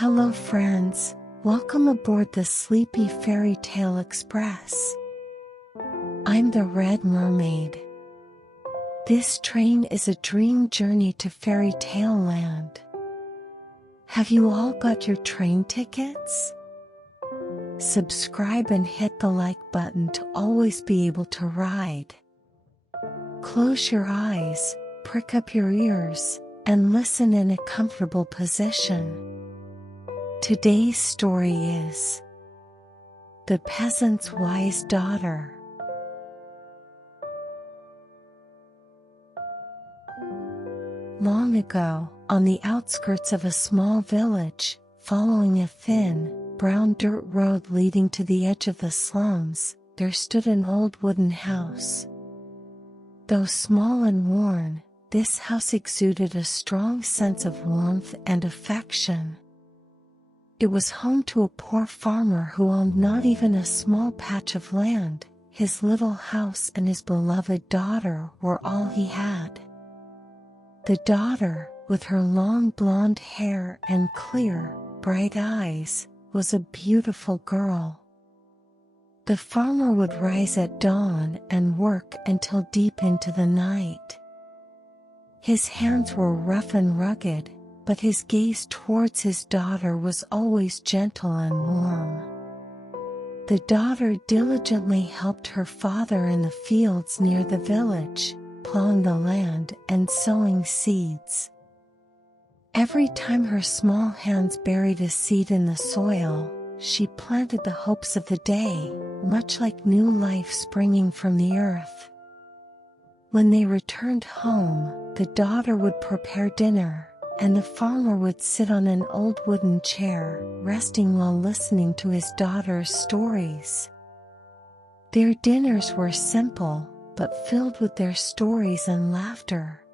Hello friends, welcome aboard the Sleepy Fairy Tale Express. I'm the Red Mermaid. This train is a dream journey to fairy tale land. Have you all got your train tickets? Subscribe and hit the like button to always be able to ride. Close your eyes, prick up your ears, and listen in a comfortable position. Today's story is The Peasant's Wise Daughter. Long ago, on the outskirts of a small village, following a thin, brown dirt road leading to the edge of the slums, there stood an old wooden house. Though small and worn, this house exuded a strong sense of warmth and affection. It was home to a poor farmer who owned not even a small patch of land. His little house and his beloved daughter were all he had. The daughter, with her long blonde hair and clear, bright eyes, was a beautiful girl. The farmer would rise at dawn and work until deep into the night. His hands were rough and rugged, but his gaze towards his daughter was always gentle and warm. The daughter diligently helped her father in the fields near the village, plowing the land and sowing seeds. Every time her small hands buried a seed in the soil, she planted the hopes of the day, much like new life springing from the earth. When they returned home, the daughter would prepare dinner, and the farmer would sit on an old wooden chair, resting while listening to his daughter's stories. Their dinners were simple, but filled with their stories and laughter.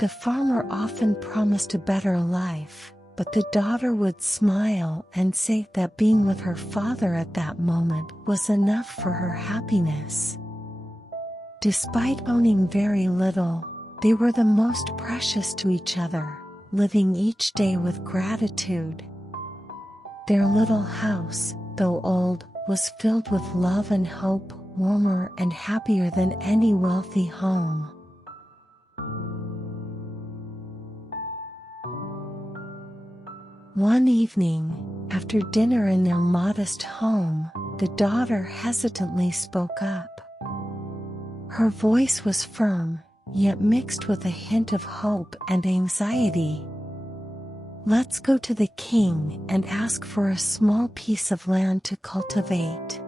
The farmer often promised a better life, but the daughter would smile and say that being with her father at that moment was enough for her happiness. Despite owning very little, they were the most precious to each other, living each day with gratitude. Their little house, though old, was filled with love and hope, warmer and happier than any wealthy home. One evening, after dinner in their modest home, the daughter hesitantly spoke up. Her voice was firm, yet mixed with a hint of hope and anxiety. "Let's go to the king and ask for a small piece of land to cultivate."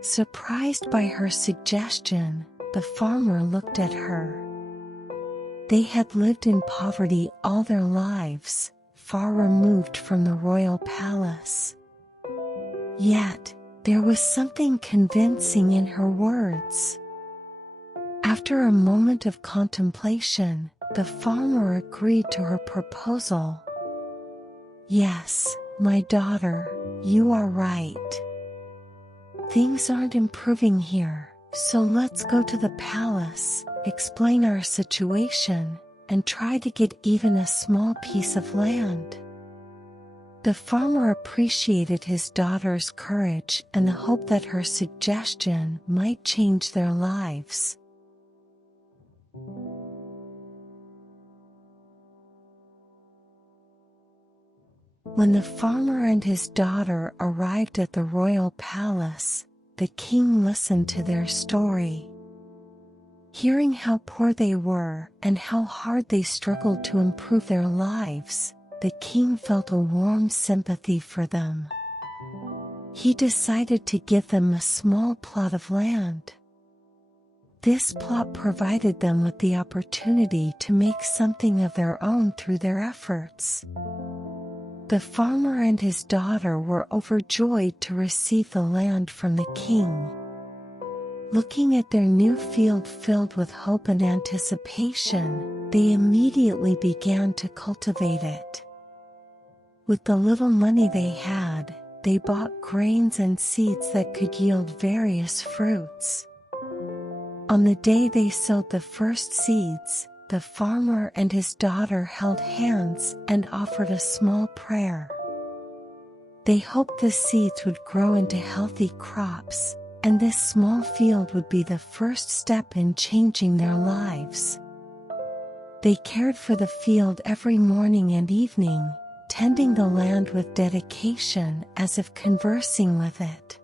Surprised by her suggestion, the farmer looked at her. They had lived in poverty all their lives, far removed from the royal palace. Yet, there was something convincing in her words. After a moment of contemplation, the farmer agreed to her proposal. "Yes, my daughter, you are right. Things aren't improving here, so let's go to the palace, explain our situation, and try to get even a small piece of land." The farmer appreciated his daughter's courage and the hope that her suggestion might change their lives. When the farmer and his daughter arrived at the royal palace, the king listened to their story. Hearing how poor they were and how hard they struggled to improve their lives, the king felt a warm sympathy for them. He decided to give them a small plot of land. This plot provided them with the opportunity to make something of their own through their efforts. The farmer and his daughter were overjoyed to receive the land from the king. Looking at their new field filled with hope and anticipation, they immediately began to cultivate it. With the little money they had, they bought grains and seeds that could yield various fruits. On the day they sowed the first seeds, the farmer and his daughter held hands and offered a small prayer. They hoped the seeds would grow into healthy crops, and this small field would be the first step in changing their lives. They cared for the field every morning and evening, tending the land with dedication as if conversing with it.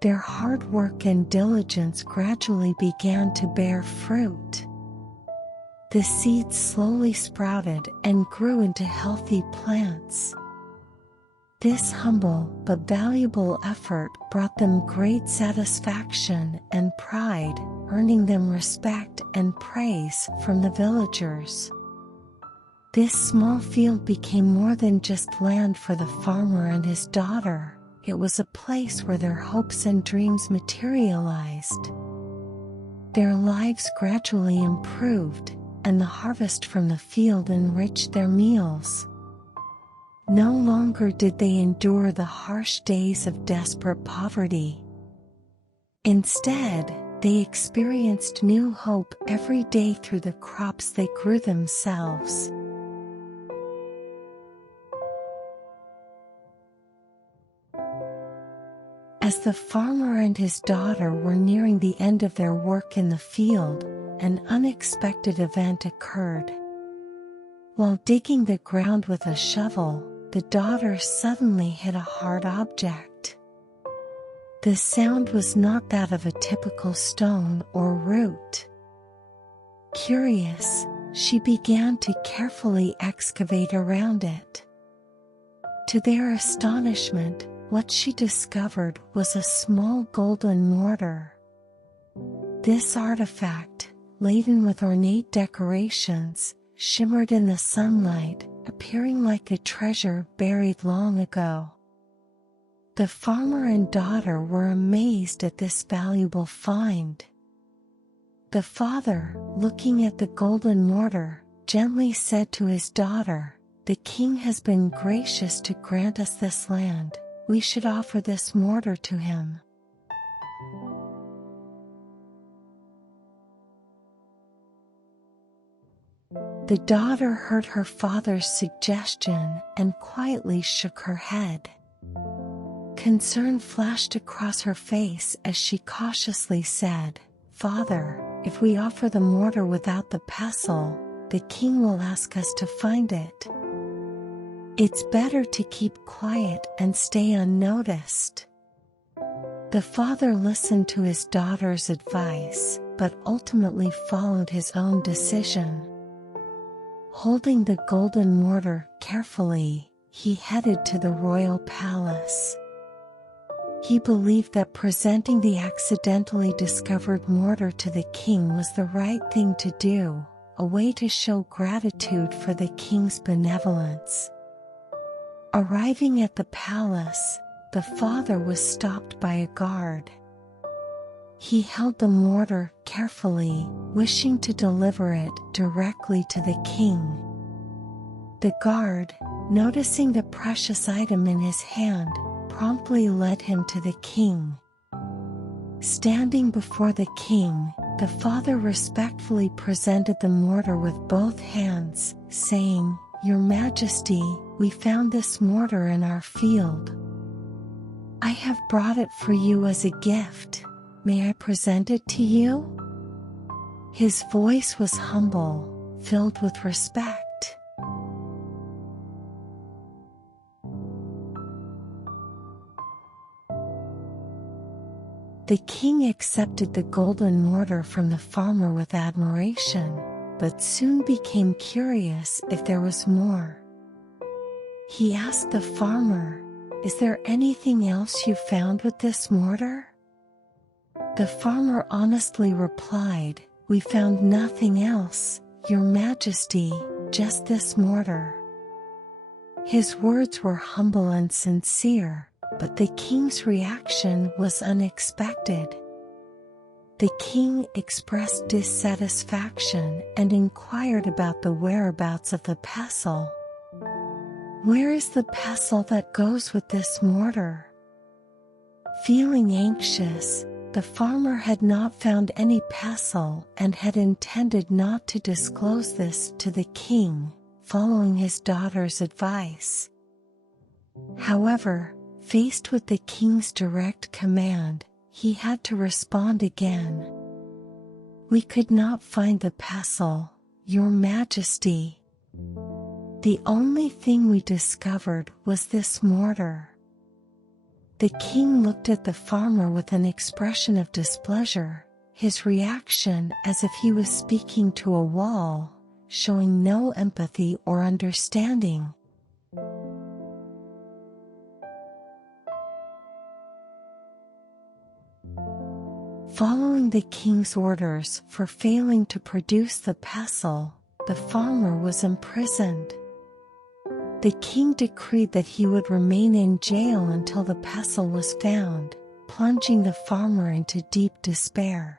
Their hard work and diligence gradually began to bear fruit. The seeds slowly sprouted and grew into healthy plants. This humble but valuable effort brought them great satisfaction and pride, earning them respect and praise from the villagers. This small field became more than just land for the farmer and his daughter. It was a place where their hopes and dreams materialized. Their lives gradually improved, and the harvest from the field enriched their meals. No longer did they endure the harsh days of desperate poverty. Instead, they experienced new hope every day through the crops they grew themselves. As the farmer and his daughter were nearing the end of their work in the field, an unexpected event occurred. While digging the ground with a shovel, the daughter suddenly hit a hard object. The sound was not that of a typical stone or root. Curious, she began to carefully excavate around it. To their astonishment, what she discovered was a small golden mortar. This artifact, laden with ornate decorations, shimmered in the sunlight, appearing like a treasure buried long ago. The farmer and daughter were amazed at this valuable find. The father, looking at the golden mortar, gently said to his daughter, "The king has been gracious to grant us this land. We should offer this mortar to him." The daughter heard her father's suggestion and quietly shook her head. Concern flashed across her face as she cautiously said, "Father, if we offer the mortar without the pestle, the king will ask us to find it. It's better to keep quiet and stay unnoticed." The father listened to his daughter's advice, but ultimately followed his own decision. Holding the golden mortar carefully, he headed to the royal palace. He believed that presenting the accidentally discovered mortar to the king was the right thing to do, a way to show gratitude for the king's benevolence. Arriving at the palace, the father was stopped by a guard. He held the mortar carefully, wishing to deliver it directly to the king. The guard, noticing the precious item in his hand, promptly led him to the king. Standing before the king, the father respectfully presented the mortar with both hands, saying, "Your Majesty, we found this mortar in our field. I have brought it for you as a gift. May I present it to you?" His voice was humble, filled with respect. The king accepted the golden mortar from the farmer with admiration, but soon became curious if there was more. He asked the farmer, "Is there anything else you found with this mortar?" The farmer honestly replied, "We found nothing else, Your Majesty, just this mortar." His words were humble and sincere, but the king's reaction was unexpected. The king expressed dissatisfaction and inquired about the whereabouts of the pestle. "Where is the pestle that goes with this mortar?" Feeling anxious, The farmer had not found any pestle and had intended not to disclose this to the king, following his daughter's advice. However, faced with the king's direct command, he had to respond again. "We could not find the pestle, Your Majesty. The only thing we discovered was this mortar." The king looked at the farmer with an expression of displeasure, his reaction as if he was speaking to a wall, showing no empathy or understanding. Following the king's orders for failing to produce the pestle, the farmer was imprisoned. The king decreed that he would remain in jail until the pestle was found, plunging the farmer into deep despair.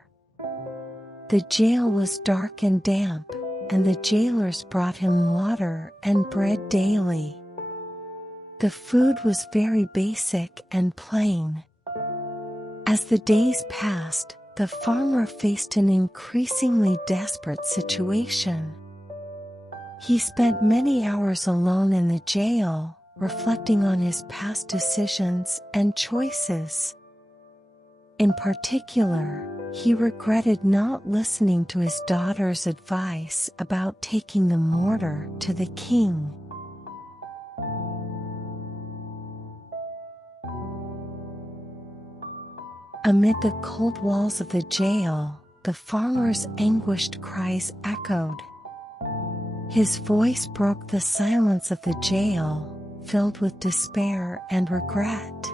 The jail was dark and damp, and the jailers brought him water and bread daily. The food was very basic and plain. As the days passed, the farmer faced an increasingly desperate situation. He spent many hours alone in the jail, reflecting on his past decisions and choices. In particular, he regretted not listening to his daughter's advice about taking the mortar to the king. Amid the cold walls of the jail, the farmer's anguished cries echoed. His voice broke the silence of the jail, filled with despair and regret.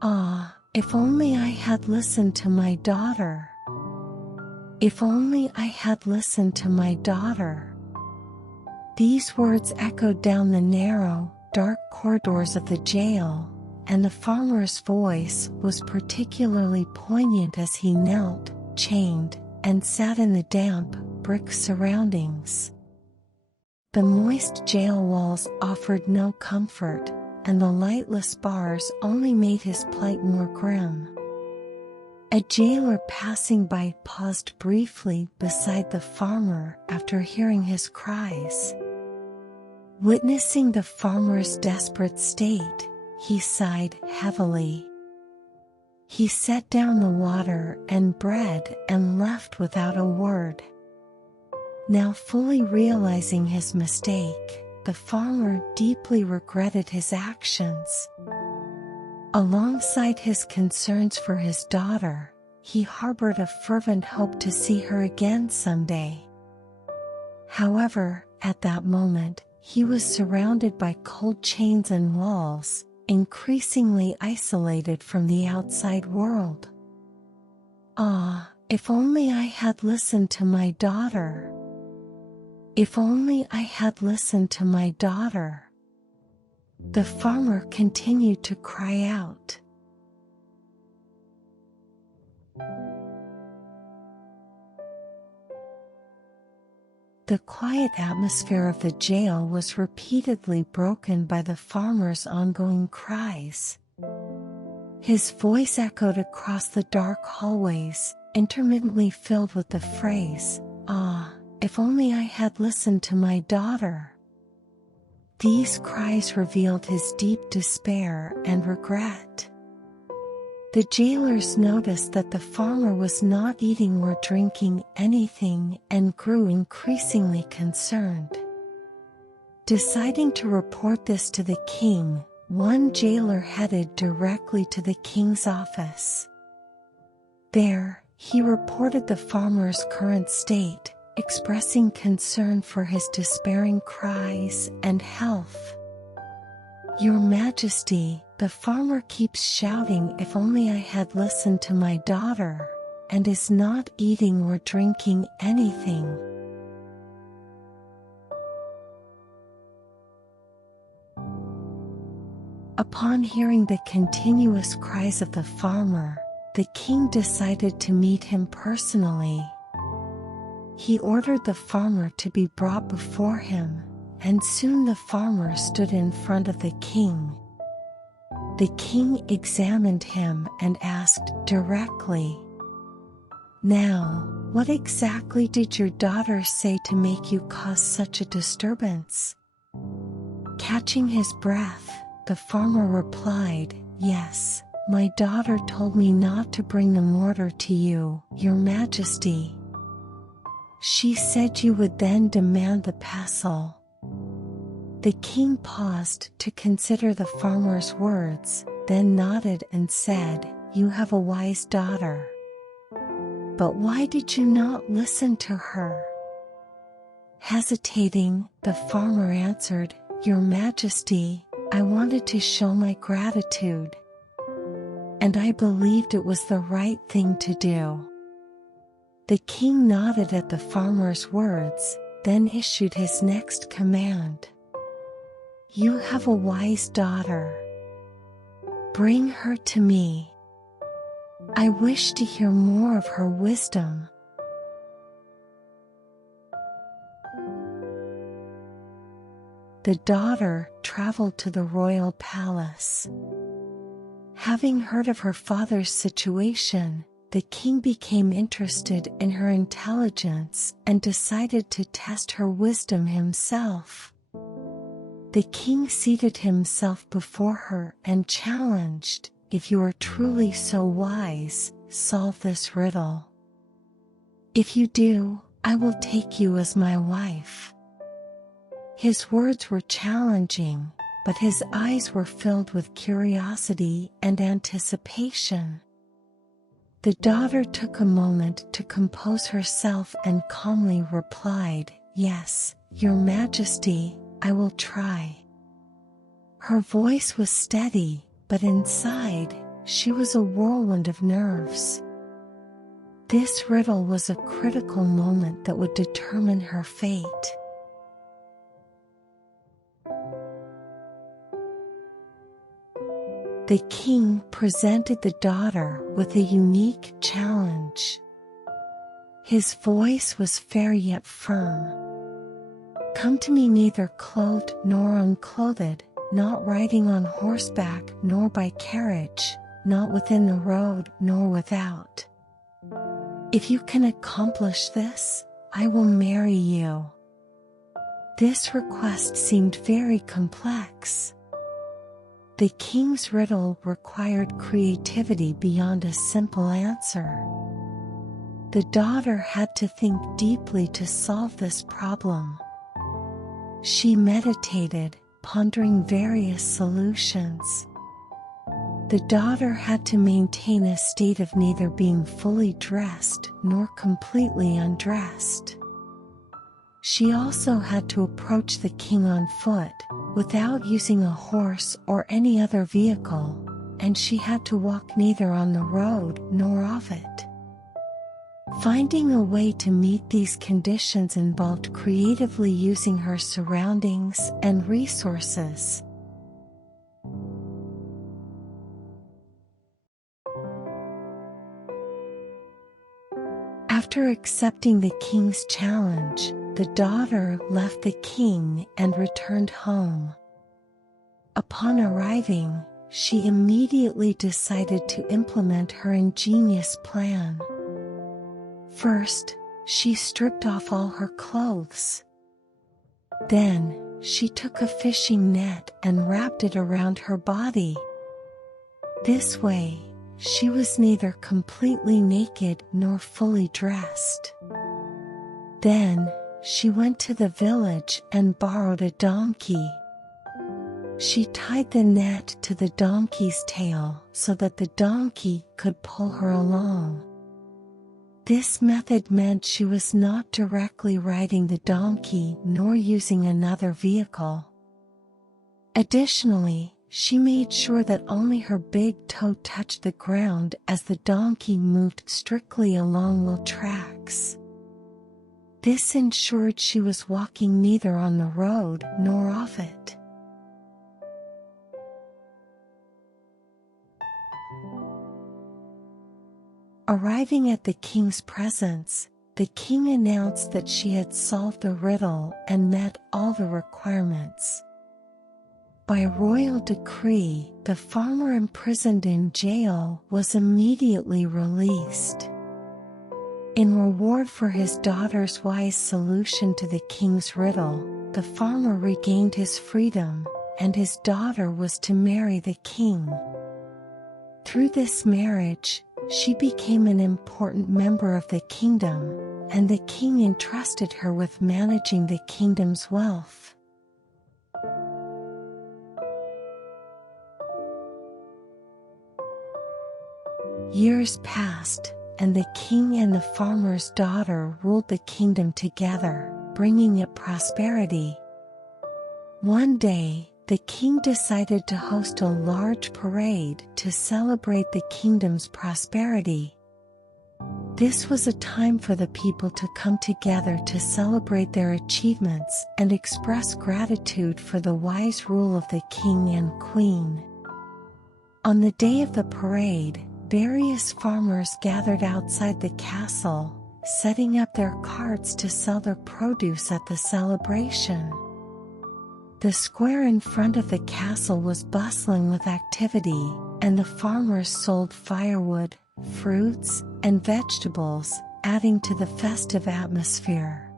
"Ah, if only I had listened to my daughter. If only I had listened to my daughter." These words echoed down the narrow, dark corridors of the jail, and the farmer's voice was particularly poignant as he knelt, chained, and sat in the damp, brick surroundings. The moist jail walls offered no comfort, and the lightless bars only made his plight more grim. A jailer passing by paused briefly beside the farmer after hearing his cries. Witnessing the farmer's desperate state, he sighed heavily. He set down the water and bread and left without a word. Now fully realizing his mistake, the farmer deeply regretted his actions. Alongside his concerns for his daughter, he harbored a fervent hope to see her again someday. However, at that moment, he was surrounded by cold chains and walls, increasingly isolated from the outside world. "Ah, if only I had listened to my daughter. If only I had listened to my daughter." The farmer continued to cry out. The quiet atmosphere of the jail was repeatedly broken by the farmer's ongoing cries. His voice echoed across the dark hallways, intermittently filled with the phrase, "Ah, if only I had listened to my daughter." These cries revealed his deep despair and regret. The jailers noticed that the farmer was not eating or drinking anything and grew increasingly concerned. Deciding to report this to the king, one jailer headed directly to the king's office. There, he reported the farmer's current state, expressing concern for his despairing cries and health. "Your Majesty, the farmer keeps shouting if only I had listened to my daughter, and is not eating or drinking anything." Upon hearing the continuous cries of the farmer, the king decided to meet him personally. He ordered the farmer to be brought before him, and soon the farmer stood in front of the king. The king examined him and asked directly, "Now, what exactly did your daughter say to make you cause such a disturbance?" Catching his breath, the farmer replied, "Yes, my daughter told me not to bring the mortar to you, your majesty. She said you would then demand the pestle." The king paused to consider the farmer's words, then nodded and said, "You have a wise daughter. But why did you not listen to her?" Hesitating, the farmer answered, "Your majesty, I wanted to show my gratitude. And I believed it was the right thing to do." The king nodded at the farmer's words, then issued his next command. "You have a wise daughter. Bring her to me. I wish to hear more of her wisdom." The daughter traveled to the royal palace. Having heard of her father's situation, the king became interested in her intelligence and decided to test her wisdom himself. The king seated himself before her and challenged, "If you are truly so wise, solve this riddle. If you do, I will take you as my wife." His words were challenging, but his eyes were filled with curiosity and anticipation. The daughter took a moment to compose herself and calmly replied, "Yes, your majesty, I will try." Her voice was steady, but inside, she was a whirlwind of nerves. This riddle was a critical moment that would determine her fate. The king presented the daughter with a unique challenge. His voice was fair yet firm. "Come to me neither clothed nor unclothed, not riding on horseback nor by carriage, not within the road nor without. If you can accomplish this, I will marry you." This request seemed very complex. The king's riddle required creativity beyond a simple answer. The daughter had to think deeply to solve this problem. She meditated, pondering various solutions. The daughter had to maintain a state of neither being fully dressed nor completely undressed. She also had to approach the king on foot, without using a horse or any other vehicle, and she had to walk neither on the road nor off it. Finding a way to meet these conditions involved creatively using her surroundings and resources. After accepting the king's challenge, the daughter left the king and returned home. Upon arriving, she immediately decided to implement her ingenious plan. First, she stripped off all her clothes. Then, she took a fishing net and wrapped it around her body. This way, she was neither completely naked nor fully dressed. Then, she went to the village and borrowed a donkey. She tied the net to the donkey's tail so that the donkey could pull her along. This method meant she was not directly riding the donkey nor using another vehicle. Additionally, she made sure that only her big toe touched the ground as the donkey moved strictly along the tracks. This ensured she was walking neither on the road nor off it. Arriving at the king's presence, the king announced that she had solved the riddle and met all the requirements. By royal decree, the farmer imprisoned in jail was immediately released. In reward for his daughter's wise solution to the king's riddle, the farmer regained his freedom, and his daughter was to marry the king. Through this marriage, she became an important member of the kingdom, and the king entrusted her with managing the kingdom's wealth. Years passed, and the king and the farmer's daughter ruled the kingdom together, bringing it prosperity. One day, the king decided to host a large parade to celebrate the kingdom's prosperity. This was a time for the people to come together to celebrate their achievements and express gratitude for the wise rule of the king and queen. On the day of the parade, various farmers gathered outside the castle, setting up their carts to sell their produce at the celebration. The square in front of the castle was bustling with activity, and the farmers sold firewood, fruits, and vegetables, adding to the festive atmosphere.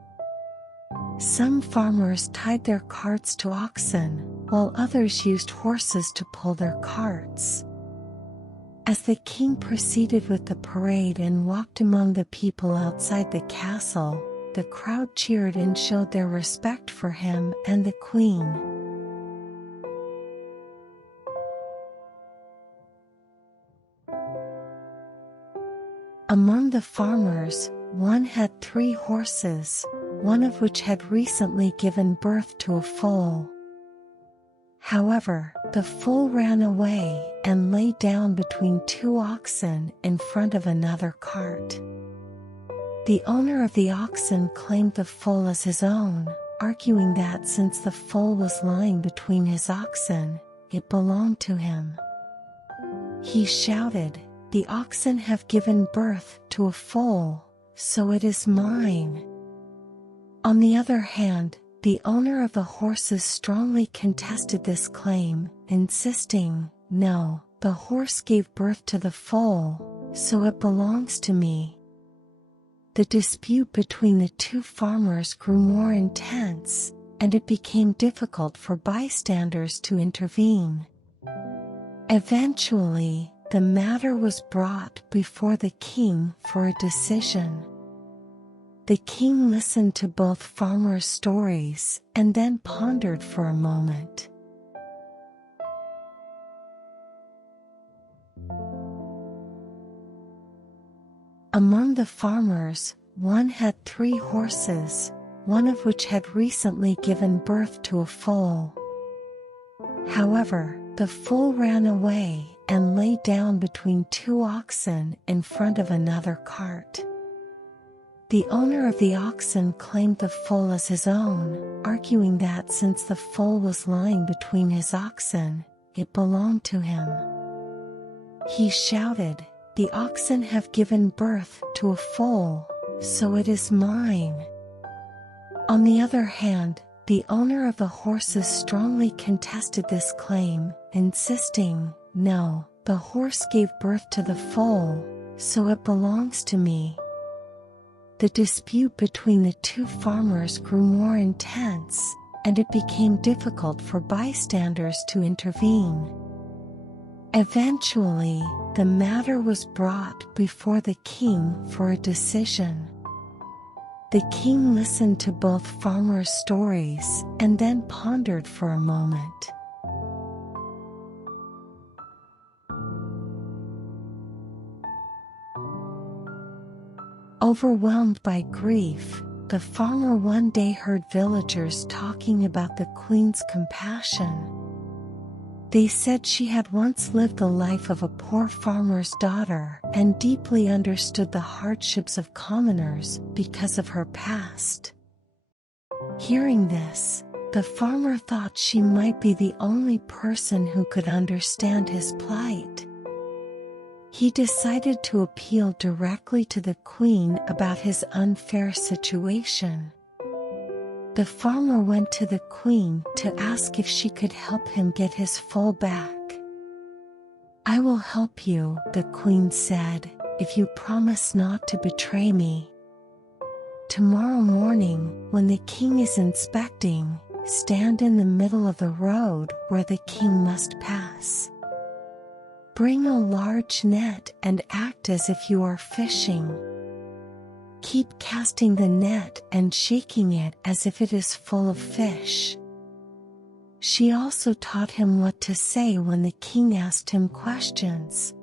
Some farmers tied their carts to oxen, while others used horses to pull their carts. As the king proceeded with the parade and walked among the people outside the castle, the crowd cheered and showed their respect for him and the queen. Among the farmers, one had 3 horses, one of which had recently given birth to a foal. However, the foal ran away and lay down between 2 oxen in front of another cart. The owner of the oxen claimed the foal as his own, arguing that since the foal was lying between his oxen, it belonged to him. He shouted, "The oxen have given birth to a foal, so it is mine." On the other hand, the owner of the horses strongly contested this claim, insisting, "No, the horse gave birth to the foal, so it belongs to me." The dispute between the 2 farmers grew more intense, and it became difficult for bystanders to intervene. Eventually, the matter was brought before the king for a decision. The king listened to both farmers' stories and then pondered for a moment. Among the farmers, one had 3 horses, one of which had recently given birth to a foal. However, the foal ran away and lay down between 2 oxen in front of another cart. The owner of the oxen claimed the foal as his own, arguing that since the foal was lying between his oxen, it belonged to him. He shouted, "The oxen have given birth to a foal, so it is mine." On the other hand, the owner of the horses strongly contested this claim, insisting, "No, the horse gave birth to the foal, so it belongs to me." The dispute between the 2 farmers grew more intense, and it became difficult for bystanders to intervene. Eventually, the matter was brought before the king for a decision. The king listened to both farmers' stories and then pondered for a moment. Overwhelmed by grief, the farmer one day heard villagers talking about the queen's compassion. They said she had once lived the life of a poor farmer's daughter and deeply understood the hardships of commoners because of her past. Hearing this, the farmer thought she might be the only person who could understand his plight. He decided to appeal directly to the queen about his unfair situation. The farmer went to the queen to ask if she could help him get his foal back. "I will help you," the queen said, "if you promise not to betray me. Tomorrow morning, when the king is inspecting, stand in the middle of the road where the king must pass. Bring a large net and act as if you are fishing. Keep casting the net and shaking it as if it is full of fish." She also taught him what to say when the king asked him questions.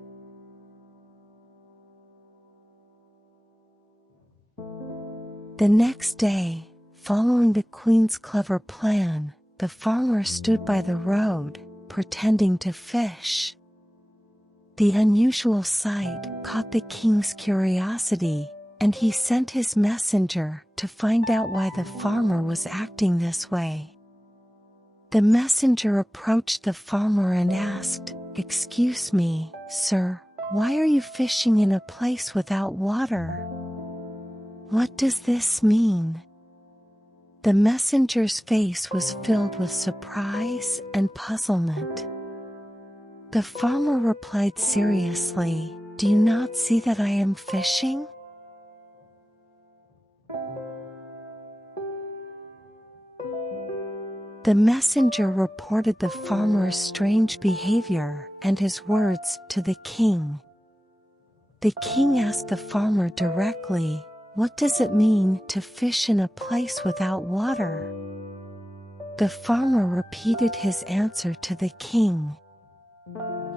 The next day, following the queen's clever plan, the farmer stood by the road, pretending to fish. The unusual sight caught the king's curiosity, and he sent his messenger to find out why the farmer was acting this way. The messenger approached the farmer and asked, "Excuse me, sir, why are you fishing in a place without water? What does this mean?" The messenger's face was filled with surprise and puzzlement. The farmer replied seriously, "Do you not see that I am fishing?" The messenger reported the farmer's strange behavior and his words to the king. The king asked the farmer directly, "What does it mean to fish in a place without water?" The farmer repeated his answer to the king.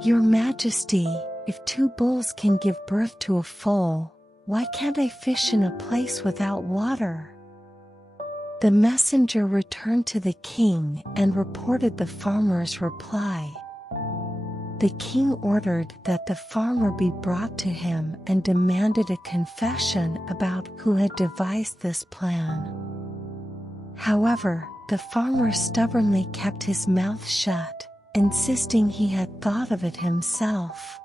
"Your Majesty, if two bulls can give birth to a foal, why can't I fish in a place without water?" The messenger returned to the king and reported the farmer's reply. The king ordered that the farmer be brought to him and demanded a confession about who had devised this plan. However, the farmer stubbornly kept his mouth shut, insisting he had thought of it himself.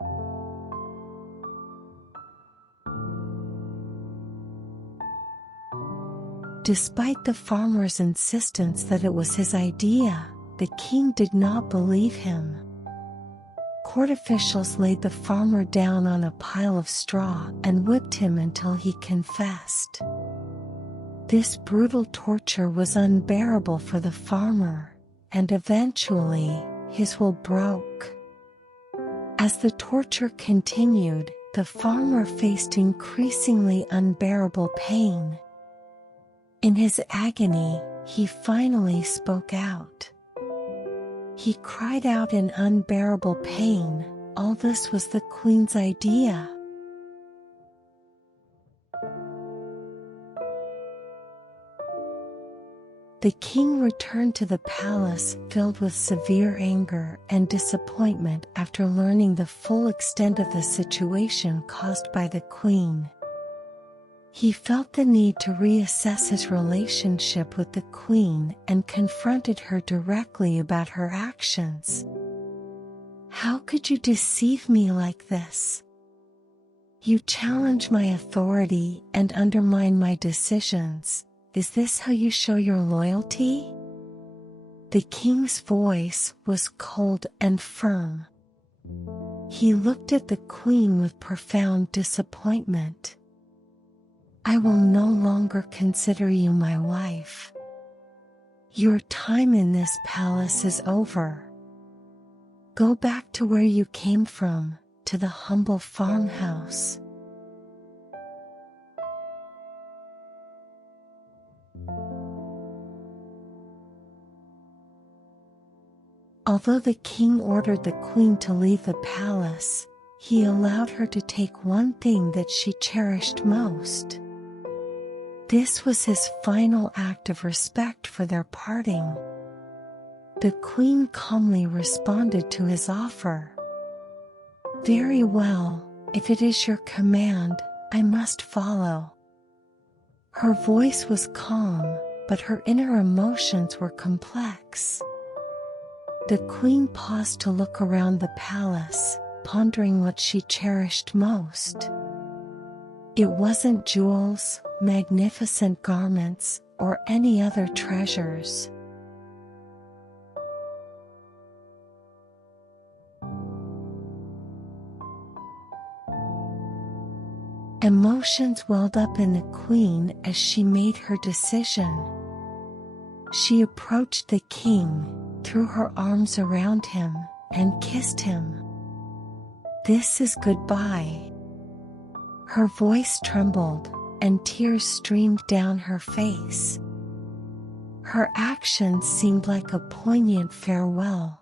Despite the farmer's insistence that it was his idea, the king did not believe him. Court officials laid the farmer down on a pile of straw and whipped him until he confessed. This brutal torture was unbearable for the farmer, and eventually, his will broke. As the torture continued, the farmer faced increasingly unbearable pain. In his agony, he finally spoke out. He cried out in unbearable pain, "All this was the queen's idea." The king returned to the palace filled with severe anger and disappointment after learning the full extent of the situation caused by the queen. He felt the need to reassess his relationship with the queen and confronted her directly about her actions. "How could you deceive me like this? You challenge my authority and undermine my decisions. Is this how you show your loyalty?" The king's voice was cold and firm. He looked at the queen with profound disappointment. "I will no longer consider you my wife. Your time in this palace is over. Go back to where you came from, to the humble farmhouse." Although the king ordered the queen to leave the palace, he allowed her to take one thing that she cherished most. This was his final act of respect for their parting. The queen calmly responded to his offer. "Very well, if it is your command, I must follow." Her voice was calm, but her inner emotions were complex. The queen paused to look around the palace, pondering what she cherished most. It wasn't jewels, magnificent garments, or any other treasures. Emotions welled up in the queen as she made her decision. She approached the king, threw her arms around him, and kissed him. "This is goodbye." Her voice trembled, and tears streamed down her face. Her actions seemed like a poignant farewell.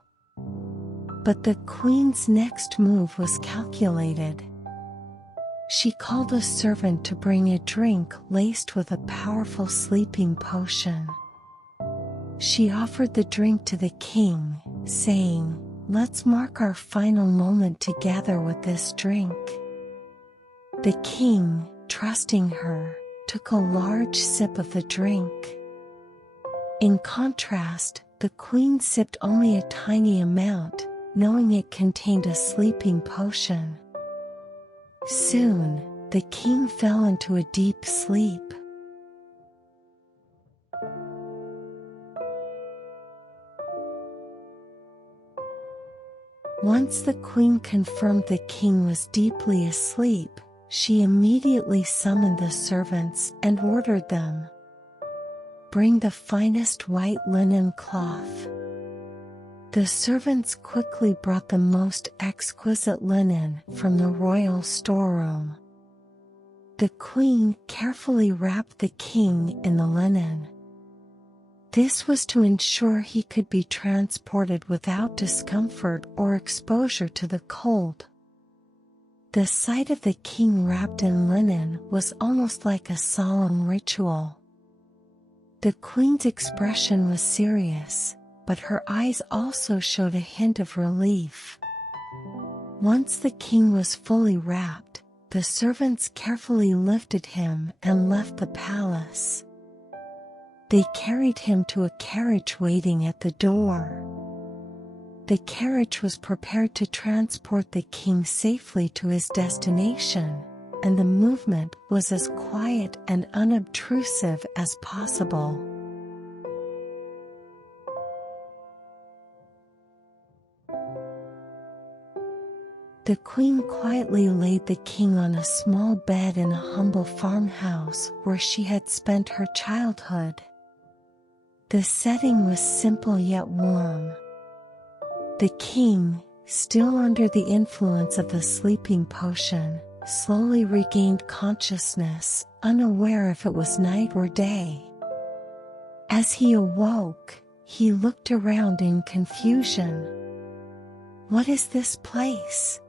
But the queen's next move was calculated. She called a servant to bring a drink laced with a powerful sleeping potion. She offered the drink to the king, saying, "Let's mark our final moment together with this drink." The king, trusting her, took a large sip of the drink. In contrast, the queen sipped only a tiny amount, knowing it contained a sleeping potion. Soon, the king fell into a deep sleep. Once the queen confirmed the king was deeply asleep, she immediately summoned the servants and ordered them, "Bring the finest white linen cloth." The servants quickly brought the most exquisite linen from the royal storeroom. The queen carefully wrapped the king in the linen. This was to ensure he could be transported without discomfort or exposure to the cold. The sight of the king wrapped in linen was almost like a solemn ritual. The queen's expression was serious, but her eyes also showed a hint of relief. Once the king was fully wrapped, the servants carefully lifted him and left the palace. They carried him to a carriage waiting at the door. The carriage was prepared to transport the king safely to his destination, and the movement was as quiet and unobtrusive as possible. The queen quietly laid the king on a small bed in a humble farmhouse where she had spent her childhood. The setting was simple yet warm. The king, still under the influence of the sleeping potion, slowly regained consciousness, unaware if it was night or day. As he awoke, he looked around in confusion. "What is this place?"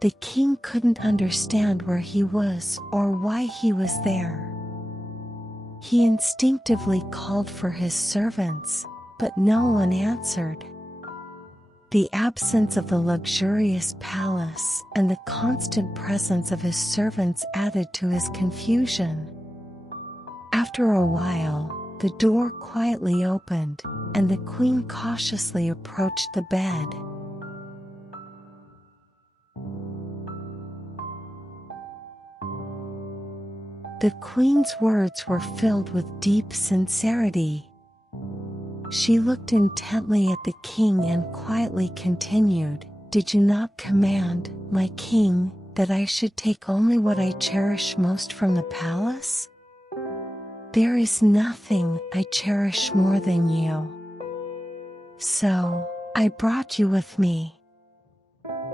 The king couldn't understand where he was or why he was there. He instinctively called for his servants, but no one answered. The absence of the luxurious palace and the constant presence of his servants added to his confusion. After a while, the door quietly opened, and the queen cautiously approached the bed. The queen's words were filled with deep sincerity. She looked intently at the king and quietly continued, "Did you not command, my king, that I should take only what I cherish most from the palace? There is nothing I cherish more than you. So, I brought you with me."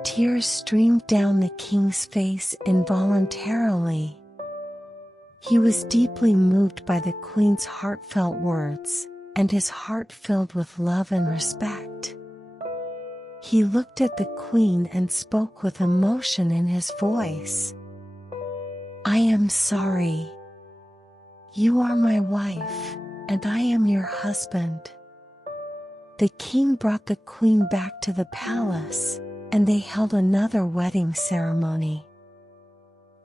Tears streamed down the king's face involuntarily. He was deeply moved by the queen's heartfelt words, and his heart filled with love and respect. He looked at the queen and spoke with emotion in his voice. "I am sorry. You are my wife, and I am your husband." The king brought the queen back to the palace, and they held another wedding ceremony.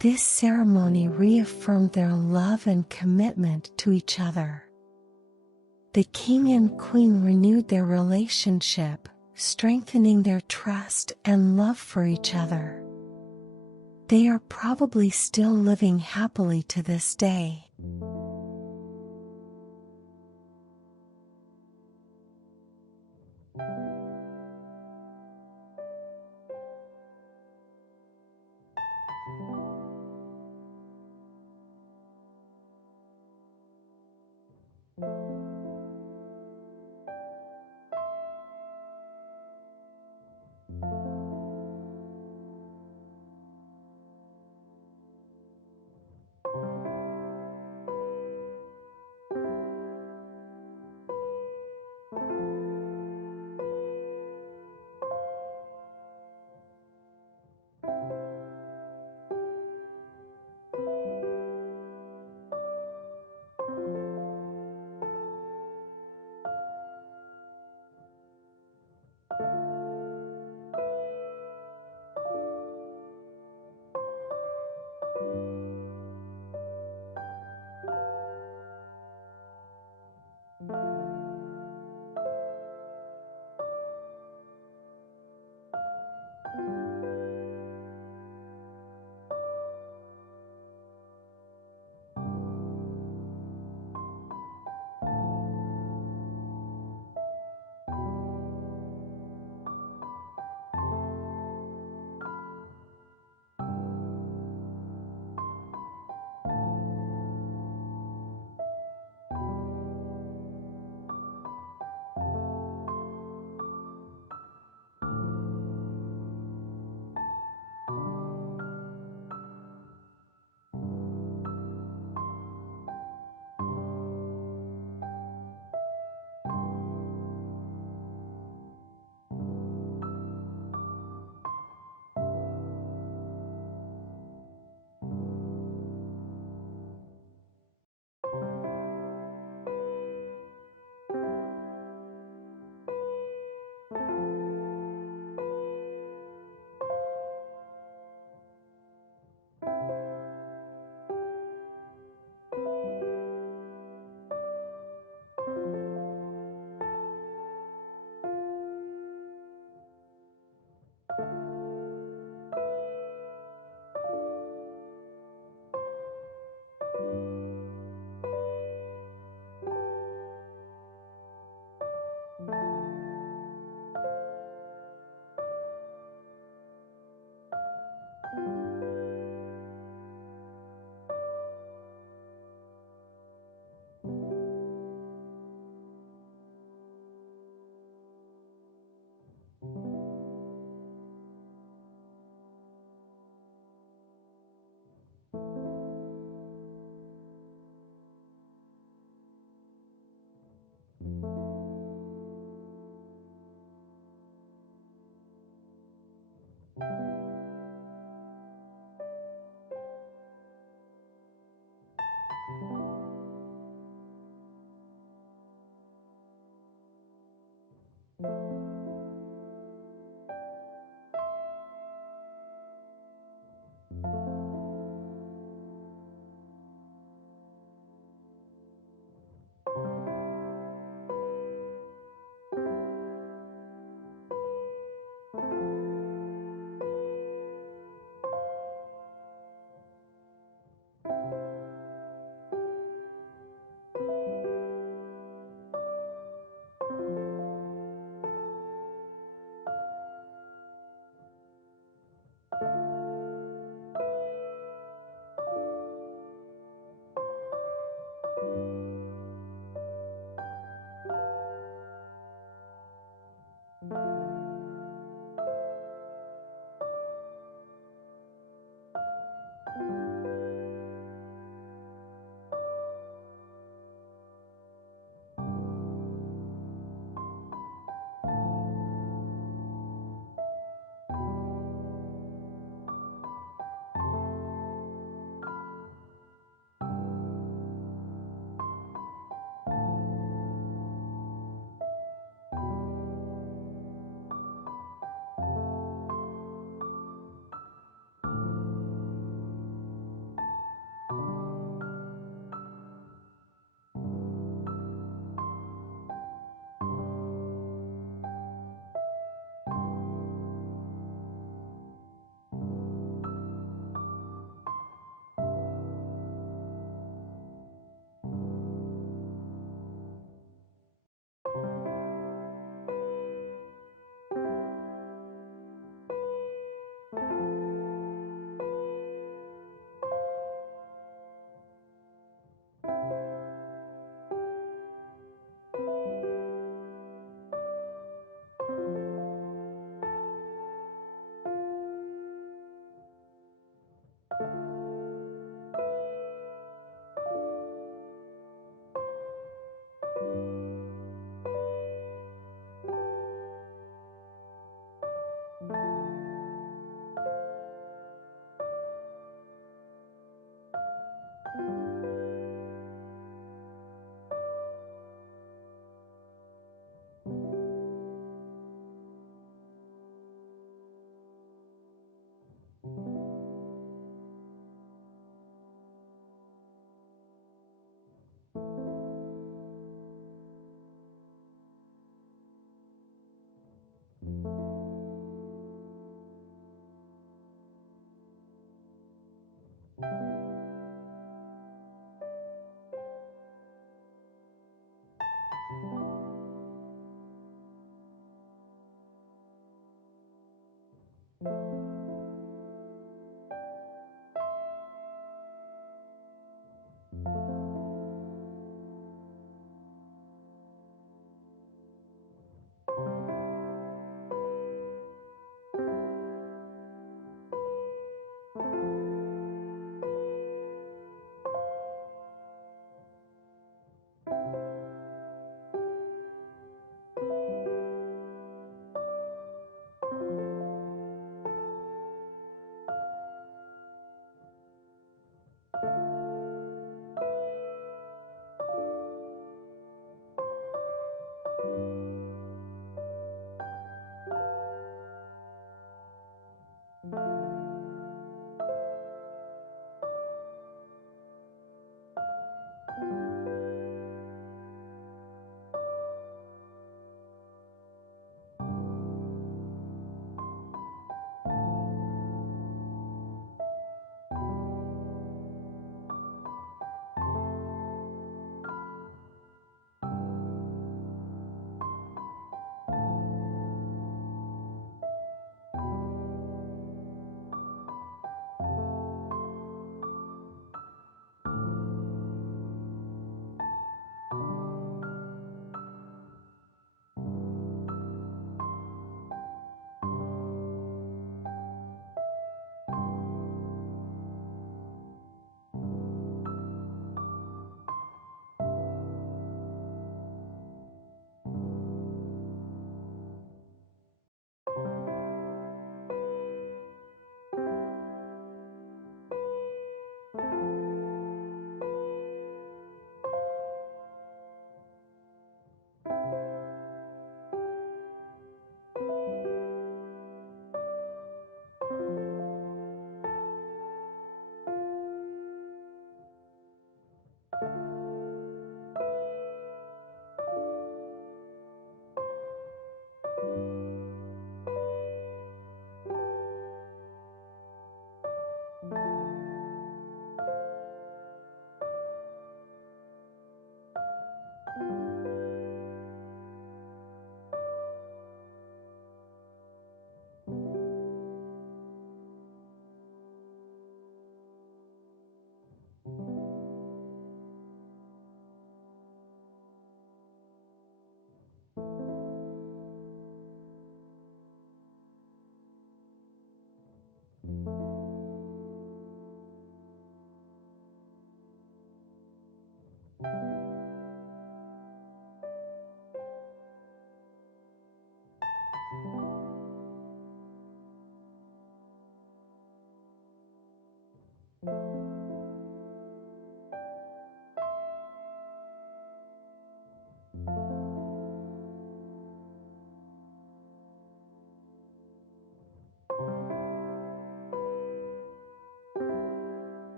This ceremony reaffirmed their love and commitment to each other. The king and queen renewed their relationship, strengthening their trust and love for each other. They are probably still living happily to this day.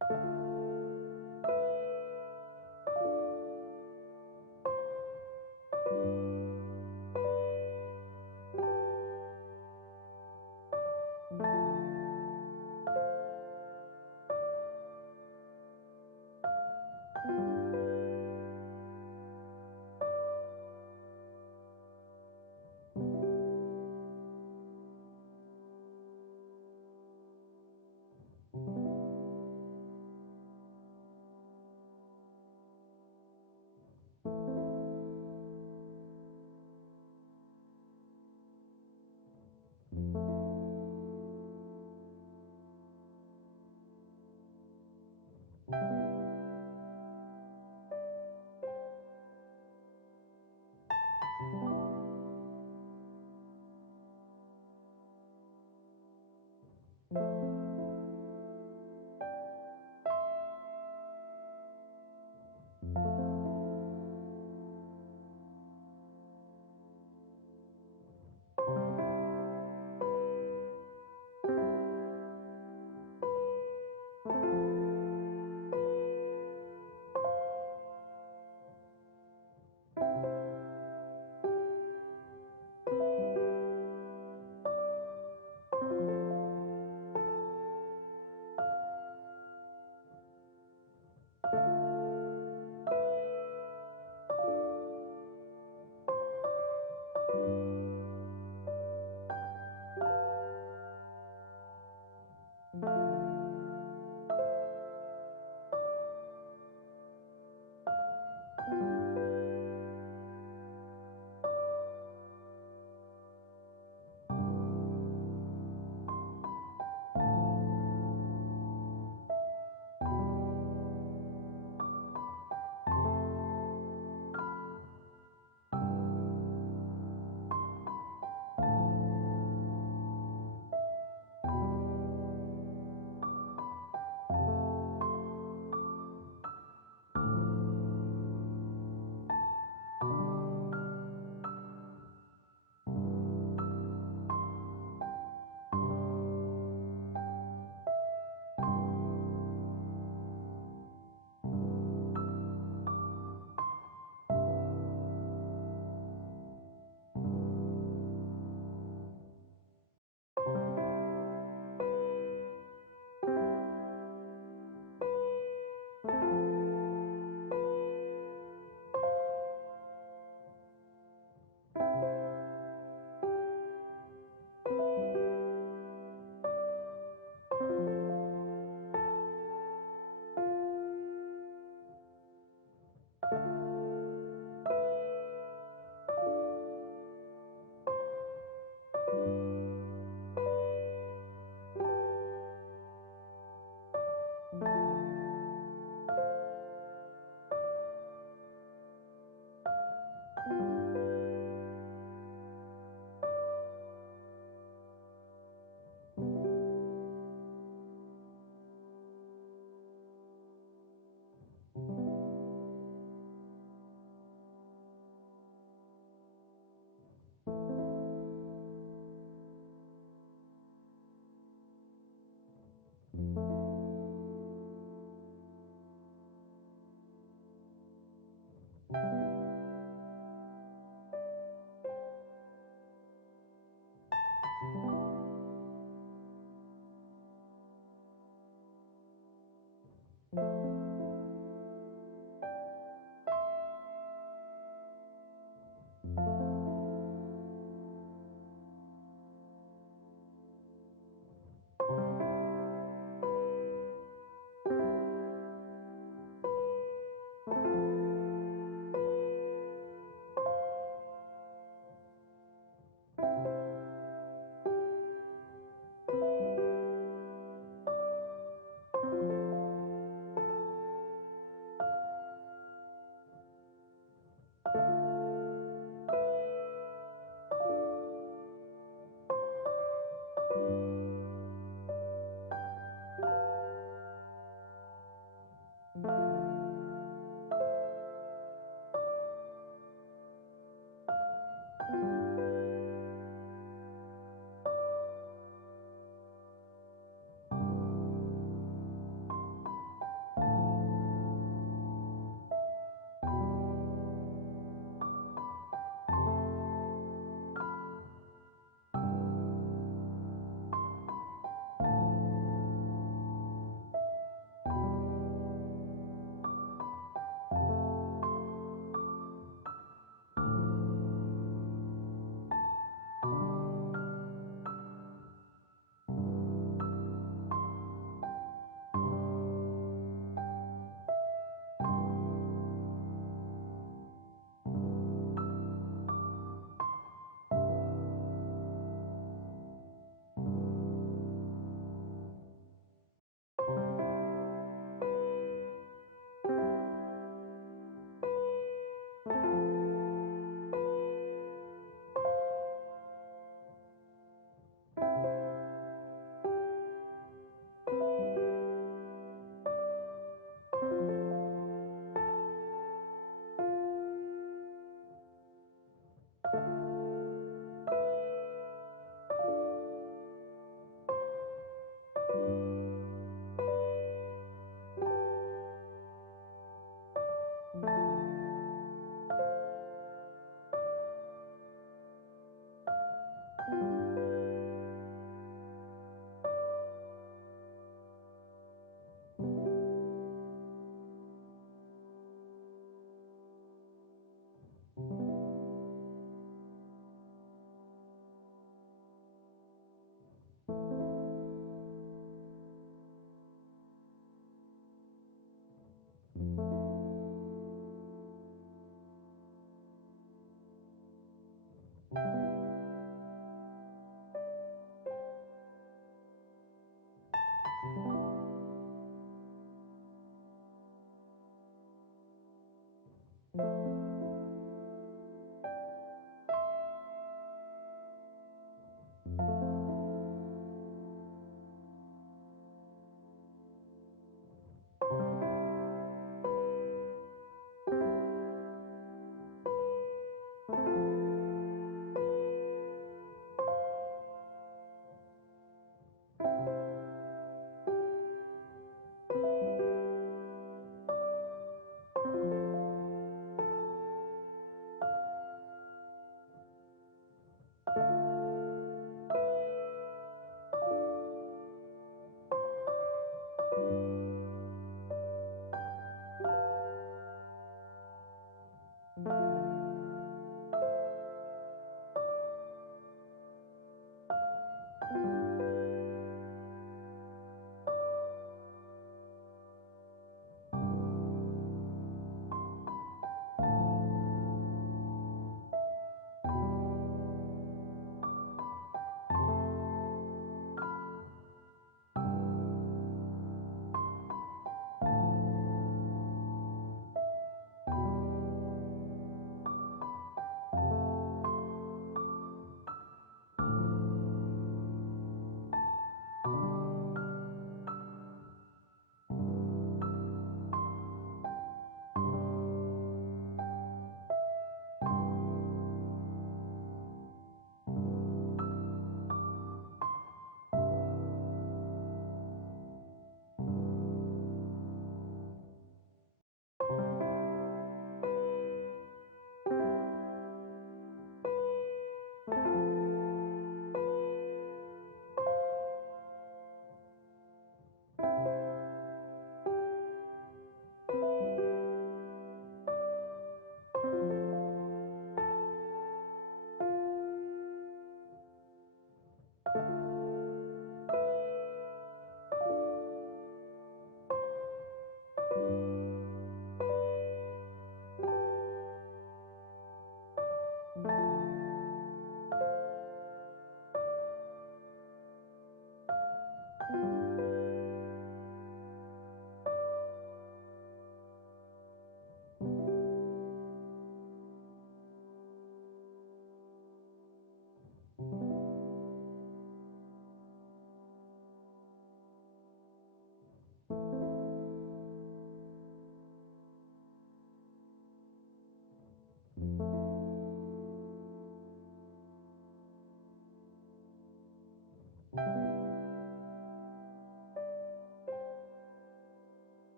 you.